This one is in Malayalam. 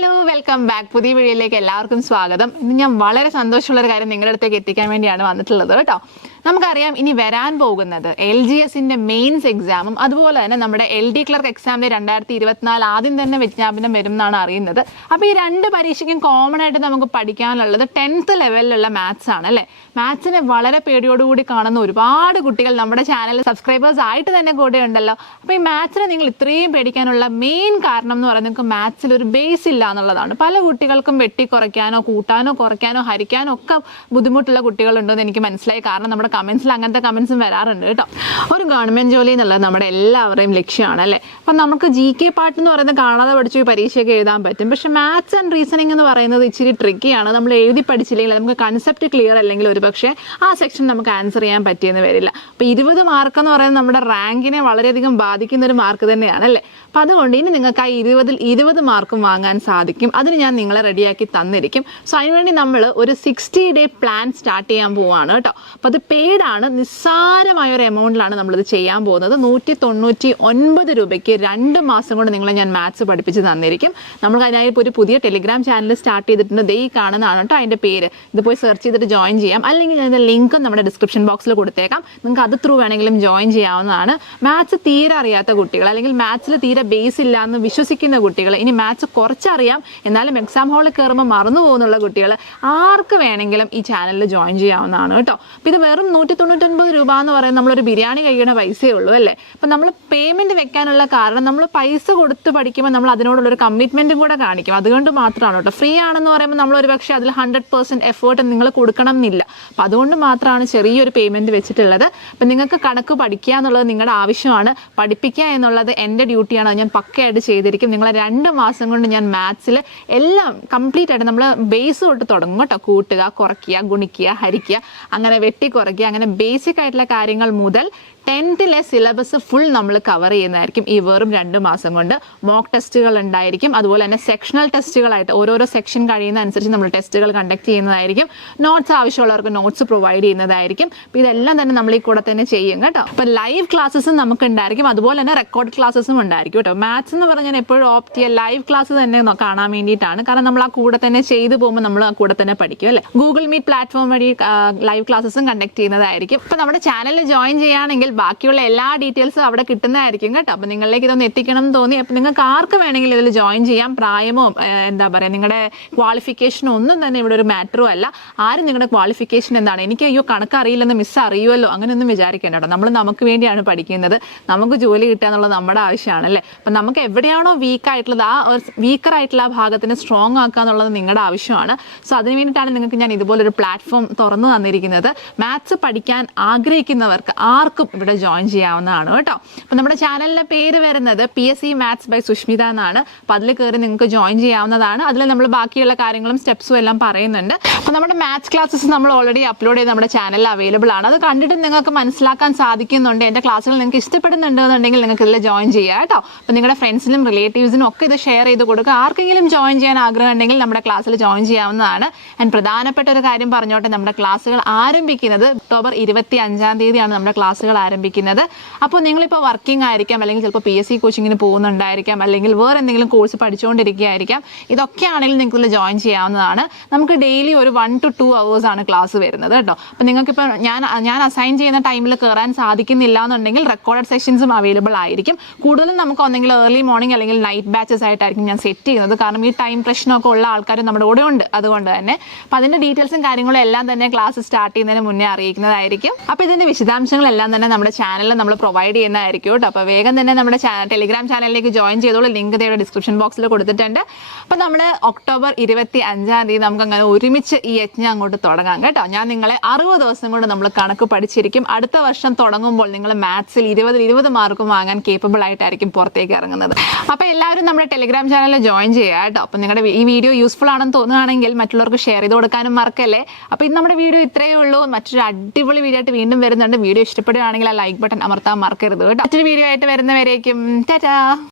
Hello welcome back. പുതിയ വീഡിയോയിലേക്ക് എല്ലാവർക്കും സ്വാഗതം. ഇന്ന് ഞാൻ വളരെ സന്തോഷമുള്ള ഒരു കാര്യം നിങ്ങളുടെ അടുത്തേക്ക് എത്തിക്കാൻ വേണ്ടിയാണ് വന്നിട്ടുള്ളത് കേട്ടോ. നമുക്കറിയാം ഇനി വരാൻ പോകുന്നത് LGSന്റെ മെയിൻസ് എക്സാമും അതുപോലെ തന്നെ നമ്മുടെ LD ക്ലർക്ക് എക്സാമിന്റെ 2024 ആദ്യം തന്നെ വിജ്ഞാപനം വരും എന്നാണ് അറിയുന്നത്. അപ്പോൾ ഈ രണ്ട് പരീക്ഷയ്ക്കും കോമൺ ആയിട്ട് നമുക്ക് പഠിക്കാനുള്ളത് 10th ലെവലിലുള്ള മാത്സ് ആണ് അല്ലേ. മാത്സിനെ വളരെ പേടിയോടുകൂടി കാണുന്ന ഒരുപാട് കുട്ടികൾ നമ്മുടെ ചാനലിൽ സബ്സ്ക്രൈബേഴ്സ് ആയിട്ട് തന്നെ കൂടെ ഉണ്ടല്ലോ. അപ്പോൾ ഈ മാത്സിനെ നിങ്ങൾ ഇത്രയും പേടിക്കാനുള്ള മെയിൻ കാരണം എന്ന് പറയുന്നത് നിങ്ങൾക്ക് മാത്സിൽ ഒരു ബേസ് ഇല്ല എന്നുള്ളതാണ്. പല കുട്ടികൾക്കും വെട്ടി കുറയ്ക്കാനോ കൂട്ടാനോ കുറയ്ക്കാനോ ഹരിക്കാനോ ഒക്കെ ബുദ്ധിമുട്ടുള്ള കുട്ടികളുണ്ടെന്ന് എനിക്ക് മനസ്സിലായി. കാരണം നമ്മുടെ കമൻസിൽ അങ്ങനത്തെ കമൻസും വരാറുണ്ട് കേട്ടോ. ഒരു ഗവൺമെന്റ് ജോലി എന്നുള്ളത് നമ്മുടെ എല്ലാവരുടെയും ലക്ഷ്യമാണ് അല്ലേ. അപ്പം നമുക്ക് GK പാർട്ട് എന്ന് പറയുന്നത് കാണാതെ പഠിച്ചു ഈ പരീക്ഷയൊക്കെ എഴുതാൻ പറ്റും. പക്ഷെ മാത്സ് ആൻഡ് റീസണിങ് എന്ന് പറയുന്നത് ഇച്ചിരി ട്രിക്കിയാണ്. നമ്മൾ എഴുതി പഠിച്ചില്ലെങ്കിൽ നമുക്ക് കൺസെപ്റ്റ് ക്ലിയർ അല്ലെങ്കിൽ ഒരു പക്ഷേ ആ സെക്ഷൻ നമുക്ക് ആൻസർ ചെയ്യാൻ പറ്റിയെന്ന് വരില്ല. അപ്പോൾ 20 മാർക്ക് എന്ന് പറയുന്നത് നമ്മുടെ റാങ്കിനെ വളരെയധികം ബാധിക്കുന്ന ഒരു മാർക്ക് തന്നെയാണ് അല്ലേ. അപ്പം അതുകൊണ്ട് ഇനി നിങ്ങൾക്ക് ആ 20 മാർക്കും വാങ്ങാൻ സാധിക്കും. അതിന് ഞാൻ നിങ്ങളെ റെഡിയാക്കി തന്നിരിക്കും. സോ അതിനുവേണ്ടി നമ്മൾ ഒരു 60 ഡേ പ്ലാൻ സ്റ്റാർട്ട് ചെയ്യാൻ പോവുകയാണ് കേട്ടോ. അപ്പോൾ അത് പെയ്ഡാണ്. നിസ്സാരമായ ഒരു എമൗണ്ടിലാണ് നമ്മളിത് ചെയ്യാൻ പോകുന്നത്. 199 രൂപയ്ക്ക് 2 മാസം കൊണ്ട് നിങ്ങളെ ഞാൻ മാത്സ് പഠിപ്പിച്ച് തന്നിരിക്കും. നമുക്ക് അതിനായി ഇപ്പോൾ ഒരു പുതിയ ടെലിഗ്രാം ചാനൽ സ്റ്റാർട്ട് ചെയ്തിട്ടുണ്ട്. ദേ കാണുന്നതാണ് കേട്ടോ അതിൻ്റെ പേര്. ഇത് പോയി സെർച്ച് ചെയ്തിട്ട് ജോയിൻ ചെയ്യാം. അല്ലെങ്കിൽ അതിൻ്റെ ലിങ്കും നമ്മുടെ ഡിസ്ക്രിപ്ഷൻ ബോക്സിൽ കൊടുത്തേക്കാം. നിങ്ങൾക്ക് അത് ത്രൂ വേണമെങ്കിലും ജോയിൻ ചെയ്യാവുന്നതാണ്. മാത്സ് തീരെ അറിയാത്ത കുട്ടികൾ അല്ലെങ്കിൽ മാത്സിൽ തീരെ ബേസ് ഇല്ല എന്ന് വിശ്വസിക്കുന്ന കുട്ടികൾ, ഇനി മാത്സ് കുറച്ചറിയാം എന്നാലും എക്സാം ഹാളിൽ കയറുമ്പോൾ മറന്നു പോകുന്നുള്ള കുട്ടികൾ, ആർക്ക് വേണമെങ്കിലും ഈ ചാനലിൽ ജോയിൻ ചെയ്യാവുന്നതാണ് കേട്ടോ. അപ്പോൾ ഇത് വെറും 199 രൂപ എന്ന് പറയുന്നത് നമ്മളൊരു ബിരിയാണി കഴിക്കുന്ന പൈസയേ ഉള്ളൂ അല്ലേ. അപ്പം നമ്മൾ പേയ്മെൻറ്റ് വെക്കാനുള്ള കാരണം നമ്മൾ പൈസ കൊടുത്ത് പഠിക്കുമ്പോൾ നമ്മൾ അതിനോടുള്ളൊരു കമ്മിറ്റ്മെൻറ്റും കൂടെ കാണിക്കും. അതുകൊണ്ട് മാത്രമാണ് കേട്ടോ. ഫ്രീ ആണെന്ന് പറയുമ്പോൾ നമ്മൾ ഒരു പക്ഷേ അതിൽ 100% എഫേർട്ട് നിങ്ങൾ കൊടുക്കണം എന്നില്ല. അപ്പം അതുകൊണ്ട് മാത്രമാണ് ചെറിയൊരു പേയ്മെൻറ്റ് വെച്ചിട്ടുള്ളത്. അപ്പം നിങ്ങൾക്ക് കണക്ക് പഠിക്കുക എന്നുള്ളത് നിങ്ങളുടെ ആവശ്യമാണ്. പഠിപ്പിക്കുക എന്നുള്ളത് എൻ്റെ ഡ്യൂട്ടിയാണ്. അത് ഞാൻ പക്കയായിട്ട് ചെയ്തിരിക്കും. നിങ്ങളെ 2 മാസം കൊണ്ട് ഞാൻ മാത്സിൽ എല്ലാം കംപ്ലീറ്റ് ആയിട്ട് നമ്മൾ ബേസ് തൊട്ട് തുടങ്ങും കേട്ടോ. കൂട്ടുക, കുറയ്ക്കുക, ഗുണിക്കുക, ഹരിക്കുക, അങ്ങനെ വെട്ടി കുറയ്ക്കുക, അങ്ങനെ ബേസിക് ആയിട്ടുള്ള കാര്യങ്ങൾ മുതൽ 10th സിലബസ് ഫുൾ നമ്മൾ കവർ ചെയ്യുന്നതായിരിക്കും ഈ വെറും 2 മാസം കൊണ്ട്. മോക്ക് ടെസ്റ്റുകൾ ഉണ്ടായിരിക്കും. അതുപോലെ തന്നെ സെക്ഷണൽ ടെസ്റ്റുകളായിട്ട് ഓരോരോ സെക്ഷൻ കഴിയുന്ന അനുസരിച്ച് നമ്മൾ ടെസ്റ്റുകൾ കണ്ടക്ട് ചെയ്യുന്നതായിരിക്കും. നോട്ട്സ് ആവശ്യമുള്ളവർക്ക് നോട്ട്സ് പ്രൊവൈഡ് ചെയ്യുന്നതായിരിക്കും. അപ്പോൾ ഇതെല്ലാം തന്നെ നമ്മൾ ഈ കൂടെ തന്നെ ചെയ്യും കേട്ടോ. അപ്പോൾ ലൈവ് ക്ലാസ്സസും നമുക്ക് ഉണ്ടായിരിക്കും. അതുപോലെ തന്നെ റെക്കോർഡ് ക്ലാസ്സസും ഉണ്ടായിരിക്കും കേട്ടോ. മാത്സ് എന്ന് പറഞ്ഞാൽ എപ്പോഴും ഓപ്റ്റ് ചെയ്യുക ലൈവ് ക്ലാസ് തന്നെ കാണാൻ വേണ്ടിയിട്ടാണ്. കാരണം നമ്മൾ ആ കൂടെ തന്നെ ചെയ്തു പോകുമ്പോൾ നമ്മൾ ആ കൂടെ തന്നെ പഠിക്കും അല്ലേ. ഗൂഗിൾ മീറ്റ് പ്ലാറ്റ്ഫോം വഴി ലൈവ് ക്ലാസ്സസും കണ്ടക്ട് ചെയ്യുന്നതായിരിക്കും. ഇപ്പോൾ നമ്മുടെ ചാനലിൽ ജോയിൻ ചെയ്യുകയാണെങ്കിൽ ബാക്കിയുള്ള എല്ലാ ഡീറ്റെയിൽസും അവിടെ കിട്ടുന്നതായിരിക്കും കേട്ടോ. അപ്പോൾ നിങ്ങളിലേക്ക് ഇതൊന്ന് എത്തിക്കണം എന്ന് തോന്നി. അപ്പോൾ നിങ്ങൾക്ക് ആർക്ക് വേണമെങ്കിലും ഇതിൽ ജോയിൻ ചെയ്യാം. പ്രായമോ എന്താ പറയുക നിങ്ങളുടെ ക്വാളിഫിക്കേഷനോ ഒന്നും തന്നെ ഇവിടെ ഒരു മാറ്ററും അല്ല. ആരും നിങ്ങളുടെ ക്വാളിഫിക്കേഷൻ എന്താണ്, എനിക്ക് അയ്യോ കണക്ക് അറിയില്ലെന്ന് മിസ് അറിയുമല്ലോ അങ്ങനെയൊന്നും വിചാരിക്കേണ്ട കേട്ടോ. നമ്മൾ നമുക്ക് വേണ്ടിയാണ് പഠിക്കുന്നത്. നമുക്ക് ജോലി കിട്ടുക എന്നുള്ളത് നമ്മുടെ ആവശ്യമാണല്ലേ. അപ്പം നമുക്ക് എവിടെയാണോ വീക്കായിട്ടുള്ളത് ആ വീക്കറായിട്ടുള്ള ആ ഭാഗത്തിനെ സ്ട്രോങ് ആക്കുക എന്നുള്ളത് നിങ്ങളുടെ ആവശ്യമാണ്. സോ അതിന് വേണ്ടിയിട്ടാണ് നിങ്ങൾക്ക് ഞാൻ ഇതുപോലൊരു പ്ലാറ്റ്ഫോം തുറന്നു തന്നിരിക്കുന്നത്. മാത്സ് പഠിക്കാൻ ആഗ്രഹിക്കുന്നവർക്ക് ആർക്കും ഇവിടെ ജോയിൻ ചെയ്യാവുന്നതാണ് കേട്ടോ. അപ്പോൾ നമ്മുടെ ചാനലിൻ്റെ പേര് വരുന്നത് PSC Maths by സുഷ്മിത എന്നാണ്. അപ്പോൾ അതിൽ കയറി നിങ്ങൾക്ക് ജോയിൻ ചെയ്യാവുന്നതാണ്. അതിൽ നമ്മൾ ബാക്കിയുള്ള കാര്യങ്ങളും സ്റ്റെപ്സും എല്ലാം പറയുന്നുണ്ട്. അപ്പോൾ നമ്മുടെ മാത്സ് ക്ലാസ്സസ് നമ്മൾ ഓൾറെഡി അപ്ലോഡ് ചെയ്ത് നമ്മുടെ ചാനലിൽ അവൈലബിൾ ആണ്. അത് കണ്ടിട്ട് നിങ്ങൾക്ക് മനസ്സിലാക്കാൻ സാധിക്കുന്നുണ്ട്. എൻ്റെ ക്ലാസ്സുകൾ നിങ്ങൾക്ക് ഇഷ്ടപ്പെടുന്നുണ്ടെന്നുണ്ടെങ്കിൽ നിങ്ങൾക്ക് ഇതിൽ ജോയിൻ ചെയ്യുക കേട്ടോ. അപ്പോൾ നിങ്ങളുടെ ഫ്രണ്ട്സിനും റിലേറ്റീവ്സിനും ഒക്കെ ഇത് ഷെയർ ചെയ്ത് കൊടുക്കുക. ആർക്കെങ്കിലും ജോയിൻ ചെയ്യാൻ ആഗ്രഹം ഉണ്ടെങ്കിൽ നമ്മുടെ ക്ലാസ്സിൽ ജോയിൻ ചെയ്യാവുന്നതാണ്. ആൻഡ് പ്രധാനപ്പെട്ട ഒരു കാര്യം പറഞ്ഞോട്ടെ, നമ്മുടെ ക്ലാസ്സുകൾ ആരംഭിക്കുന്നത് ഒക്ടോബർ 25-ാം തീയതിയാണ് നമ്മുടെ ക്ലാസ്സുകൾ ആരംഭിക്കുന്നത്. അപ്പോൾ നിങ്ങളിപ്പോൾ വർക്കിംഗ് ആയിരിക്കാം, അല്ലെങ്കിൽ ചിലപ്പോൾ PSC കോച്ചിങ്ങിന് പോകുന്നുണ്ടായിരിക്കാം, അല്ലെങ്കിൽ വേറെ എന്തെങ്കിലും കോഴ്സ് പഠിച്ചുകൊണ്ടിരിക്കുകയായിരിക്കാം. ഇതൊക്കെ ആണെങ്കിൽ നിങ്ങൾക്ക് ജോയിൻ ചെയ്യാവുന്നതാണ്. നമുക്ക് ഡെയിലി ഒരു 1 to 2 hours ആണ് ക്ലാസ് വരുന്നത് കേട്ടോ. അപ്പോൾ നിങ്ങൾക്കിപ്പോൾ ഞാൻ അസൈൻ ചെയ്യുന്ന ടൈമിൽ കയറാൻ സാധിക്കുന്നില്ല എന്നുണ്ടെങ്കിൽ റെക്കോർഡഡ് സെഷൻസും അവൈലബിൾ ആയിരിക്കും. കൂടുതലും നമുക്ക് ഒന്നെങ്കിൽ ഏർലി മോർണിംഗ് അല്ലെങ്കിൽ നൈറ്റ് ബാച്ചസ് ആയിട്ടായിരിക്കും ഞാൻ സെറ്റ് ചെയ്യുന്നത്. കാരണം ഈ ടൈം പ്രശ്നമൊക്കെ ഉള്ള ആൾക്കാർ നമ്മുടെ കൂടെ ഉണ്ട്. അതുകൊണ്ട് തന്നെ അപ്പോൾ അതിൻ്റെ ഡീറ്റെയിൽസും കാര്യങ്ങളും എല്ലാം തന്നെ ക്ലാസ് സ്റ്റാർട്ട് ചെയ്യുന്നതിന് മുന്നേ അറിയിക്കുന്നതായിരിക്കും. അപ്പോൾ ഇതിൻ്റെ വിശദാംശങ്ങളെല്ലാം തന്നെ നമ്മുടെ ചാനലിൽ നമ്മൾ പ്രൊവൈഡ് ചെയ്യുന്നതായിരിക്കും കേട്ടോ. അപ്പോൾ വേഗം തന്നെ നമ്മുടെ ടെലിഗ്രാം ചാനലിലേക്ക് ജോയിൻ ചെയ്തോളൂ. ലിങ്ക് ഇവിടെ ഡിസ്ക്രിപ്ഷൻ ബോക്സിൽ കൊടുത്തിട്ടുണ്ട്. അപ്പോൾ നമ്മൾ ഒക്ടോബർ 25-ാം തീയതി നമുക്ക് അങ്ങനെ ഒരുമിച്ച് ഈ യജ്ഞം അങ്ങോട്ട് തുടങ്ങാം കേട്ടോ. ഞാൻ നിങ്ങളെ 60 ദിവസം കൊണ്ട് നമ്മൾ കണക്ക് പഠിച്ചിരിക്കും. അടുത്ത വർഷം തുടങ്ങുമ്പോൾ നിങ്ങൾ മാത്സിൽ 20 മാർക്കും വാങ്ങാൻ കേപ്പബിൾ ആയിട്ടായിരിക്കും പുറത്തേക്ക് ഇറങ്ങുന്നത്. അപ്പോൾ എല്ലാവരും നമ്മുടെ ടെലിഗ്രാം ചാനലിൽ ജോയിൻ ചെയ്യുക കേട്ടോ. അപ്പോൾ നിങ്ങളുടെ ഈ വീഡിയോ യൂസ്ഫുൾ ആണെന്ന് തോന്നുകയാണെങ്കിൽ മറ്റുള്ളവർക്ക് ഷെയർ ചെയ്ത് കൊടുക്കാനും മറക്കല്ലേ. അപ്പോൾ ഇന്ന് നമ്മുടെ വീഡിയോ ഇത്രയേ ഉള്ളൂ. മറ്റൊരു അടിപൊളി വീഡിയോ ആയിട്ട് വീണ്ടും വരുന്നുണ്ട്. വീഡിയോ ഇഷ്ടപ്പെടുകയാണെങ്കിൽ ആ ലൈക്ക് ബട്ടൺ അമർത്താൻ മറക്കരുത് കേട്ടോ. മറ്റൊരു വീഡിയോ ആയിട്ട് വരുന്നവരേക്കും ടാറ്റാ.